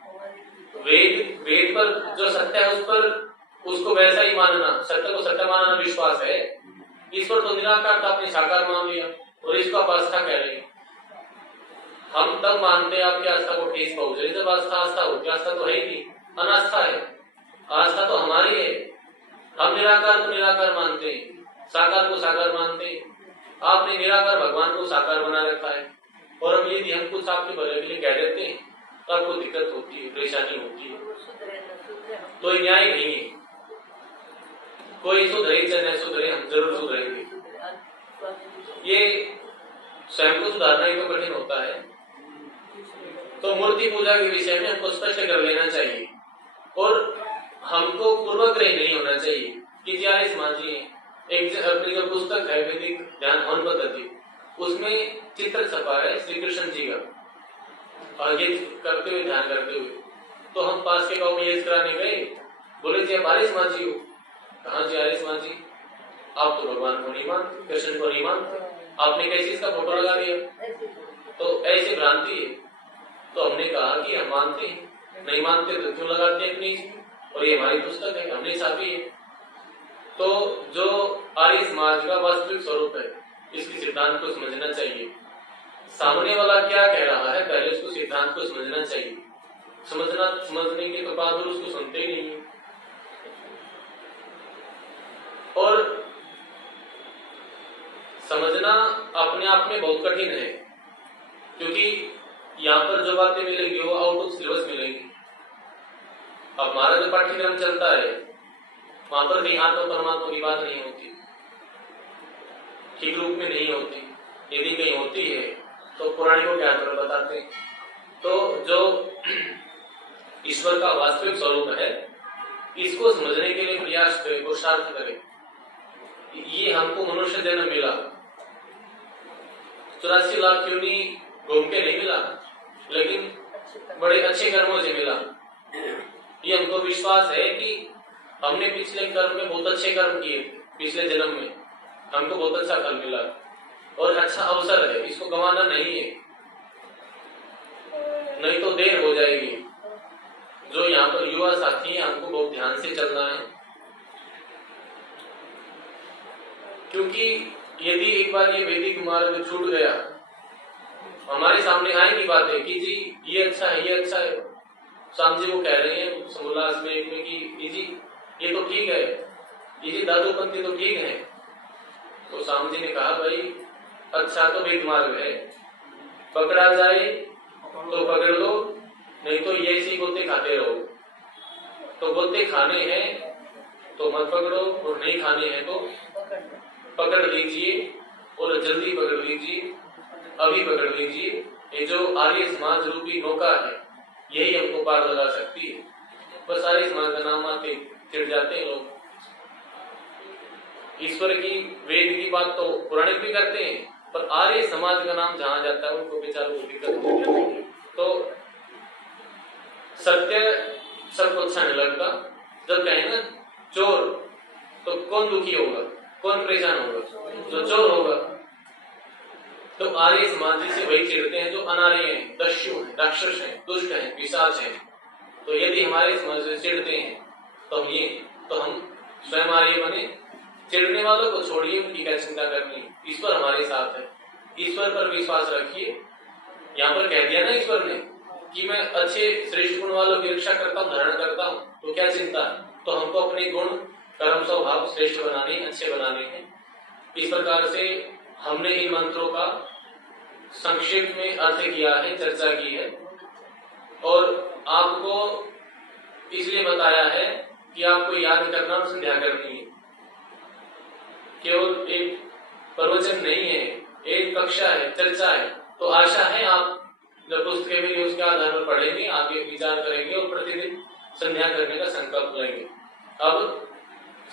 वेद पर जो सत्य है उस पर उसको वैसा ही मानना, सत्य को सत्य मानना विश्वास है। ईश्वर तो निराकार था, आपने साकार मान लिया और इसको आप आस्था कह रहे हैं। हम तब मानते हैं आपकी आस्था को ठेस पहुंचे जब आस्था आस्था होती। आस्था तो है ही नहीं, अनास्था है। आस्था तो हमारी है। हम निराकार को निराकार मानते हैं, साकार को साकार मानते हैं। आपने निराकार भगवान को साकार बना रखा है। और अब यदि हम कुछ आपके भले के लिए कह देते हैं तो आपको दिक्कत होती है, परेशानी होती है। तो ये न्याय नहीं है। कोई सुधरे चाहे न सुधरे, हम जरूर सुधरेंगे। ये स्वयं को सुधारना ही तो कठिन होता है। तो मूर्ति पूजा के विषय में हमको स्पष्ट कर लेना चाहिए और हमको पूर्वग्रह नहीं होना चाहिए कि जी आर्य समाज जी एक अपनी जो पुस्तक है वैदिक ध्यान हवन पद्धति, उसमें चित्र छपा है श्री कृष्ण जी का, और ये करते हुए ध्यान करते हुए तो हम पास के गांव में ये कराने गए। बोले जी आप आर्य समाज जी हो? कहाँ जी आर्य समाज जी? आप तो भगवान को नहीं मानते, कृष्ण को नहीं मानते, आपने कैसे इसका फोटो लगा दिया? तो ऐसी भ्रांति है। तो हमने कहा कि हम मानते हैं, नहीं मानते तो क्यों लगाते हैं अपनी, और ये हमारी पुस्तक है, हमने छापी है। तो जो आर्य समाज का वास्तविक स्वरूप है इसके सिद्धांत को समझना चाहिए। सामने वाला क्या कह रहा है पहले उसको सिद्धांत को समझना चाहिए। समझने के तो बाद उसको सुनते ही नहीं है। और समझना अपने आप में बहुत कठिन है, क्योंकि यहाँ पर जो बातें मिलेंगी वो आउट ऑफ सिलेबस मिलेंगी। अब हमारा जो पाठ्यक्रम चलता है वहां पर कहीं आत्मा परमात्मा की बात नहीं होती, ठीक रूप में नहीं होती। यदि कहीं होती है तो पुराणिकों के आधार पर बताते हैं। तो जो ईश्वर का वास्तविक स्वरूप है इसको समझने के लिए प्रयास करें, पुरुषार्थ करें। ये हमको मनुष्य जन्म मिला, 84 लाख योनि घूम के नहीं मिला, लेकिन बड़े अच्छे कर्मों से मिला। ये हमको विश्वास है कि हमने पिछले कर्म में बहुत अच्छे कर्म किए, पिछले जन्म में हमको बहुत अच्छा फल मिला और अच्छा अवसर है, इसको गंवाना नहीं है, नहीं तो देर हो जाएगी। जो यहाँ पर युवा साथी हैं हमको बहुत ध्यान से चलना है, क्योंकि यदि एक बार ये वैदिक मार्ग छूट गया, हमारे सामने आएगी बातें कि जी ये अच्छा है, ये अच्छा है। स्वामी जी वो कह रहे हैं समोल्लास में कि जी ये तो ठीक है, ये जी दादूपंथी तो ठीक है। तो स्वामी जी ने कहा भाई अच्छा तो वैदिक मार्ग है, पकड़ा जाए तो पकड़ लो, नहीं तो ये ऐसी गोते खाते रहो। तो गोते खाने हैं तो मत पकड़ो और नहीं खाने हैं तो पकड़ लीजिए और जल्दी पकड़ लीजिए, अभी पकड़ लीजिए। ये जो आर्य समाज रूपी नौका है यही हमको पार लगा सकती है। बस आर्य समाज का नाम आते चिढ़ जाते हैं लोग। ईश्वर की वेद की बात तो पुराणिक भी करते हैं, पर आर्य समाज का नाम जहां जाता है उनको बेचारों को दिक्कत होती है। तो सत्य सबको अच्छा नहीं लगता। जब कहें ना चोर, तो कौन दुखी होगा, कौन परेशान होगा? जो चोर होगा। तो आर्य समाज से वही चिढ़ते हैं जो अनार्य हैं, दस्यु हैं, राक्षस हैं, दुष्ट हैं, पिशाच हैं। तो यदि हमारे समाज से चिढ़ते हैं तो हम स्वयं आर्य बने। चिढ़ने वालों को छोड़िए, उनकी क्या चिंता करनी, ईश्वर हमारे साथ है, ईश्वर पर विश्वास रखिए। यहाँ पर कह दिया ना ईश्वर ने कि मैं अच्छे श्रेष्ठ गुण वालों की रक्षा करता हूँ, धारण करता हूँ, तो क्या चिंता? तो हमको अपने गुण कर्म स्वभाव श्रेष्ठ बनाने, अच्छे बनाने हैं। इस प्रकार से हमने इन मंत्रों का संक्षेप में अर्थ किया है, चर्चा की है और आपको इसलिए बताया है कि आपको याद करना और संध्या करनी है। केवल एक प्रवचन नहीं है एक कक्षा है, चर्चा है, तो आशा है आप जब पुस्तकें मिली उसके आधार पर पढ़ेंगे, आगे विचार करेंगे और प्रतिदिन संध्या करने का संकल्प लेंगे। अब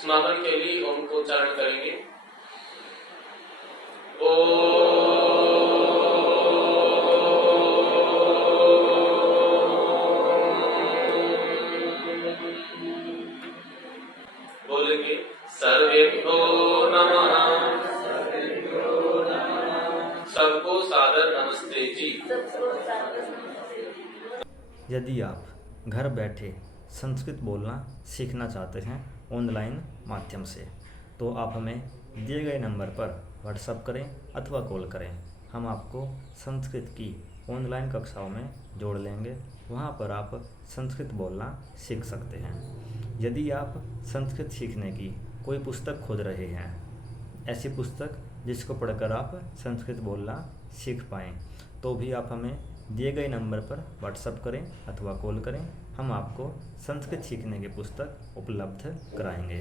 समापन के लिए ओम को उच्चारण करेंगे। बोलेंगे सर्वेभ्यो नमः। सबको सादर नमस्ते जी। यदि आप घर बैठे संस्कृत बोलना सीखना चाहते हैं ऑनलाइन माध्यम से, तो आप हमें दिए गए नंबर पर व्हाट्सएप करें अथवा कॉल करें। हम आपको संस्कृत की ऑनलाइन कक्षाओं में जोड़ लेंगे। वहाँ पर आप संस्कृत बोलना सीख सकते हैं। यदि आप संस्कृत सीखने की कोई पुस्तक खोज रहे हैं, ऐसी पुस्तक जिसको पढ़कर आप संस्कृत बोलना सीख पाएँ, तो भी आप हमें दिए गए नंबर पर व्हाट्सएप करें अथवा कॉल करें। हम आपको संस्कृत सीखने की पुस्तक उपलब्ध कराएंगे।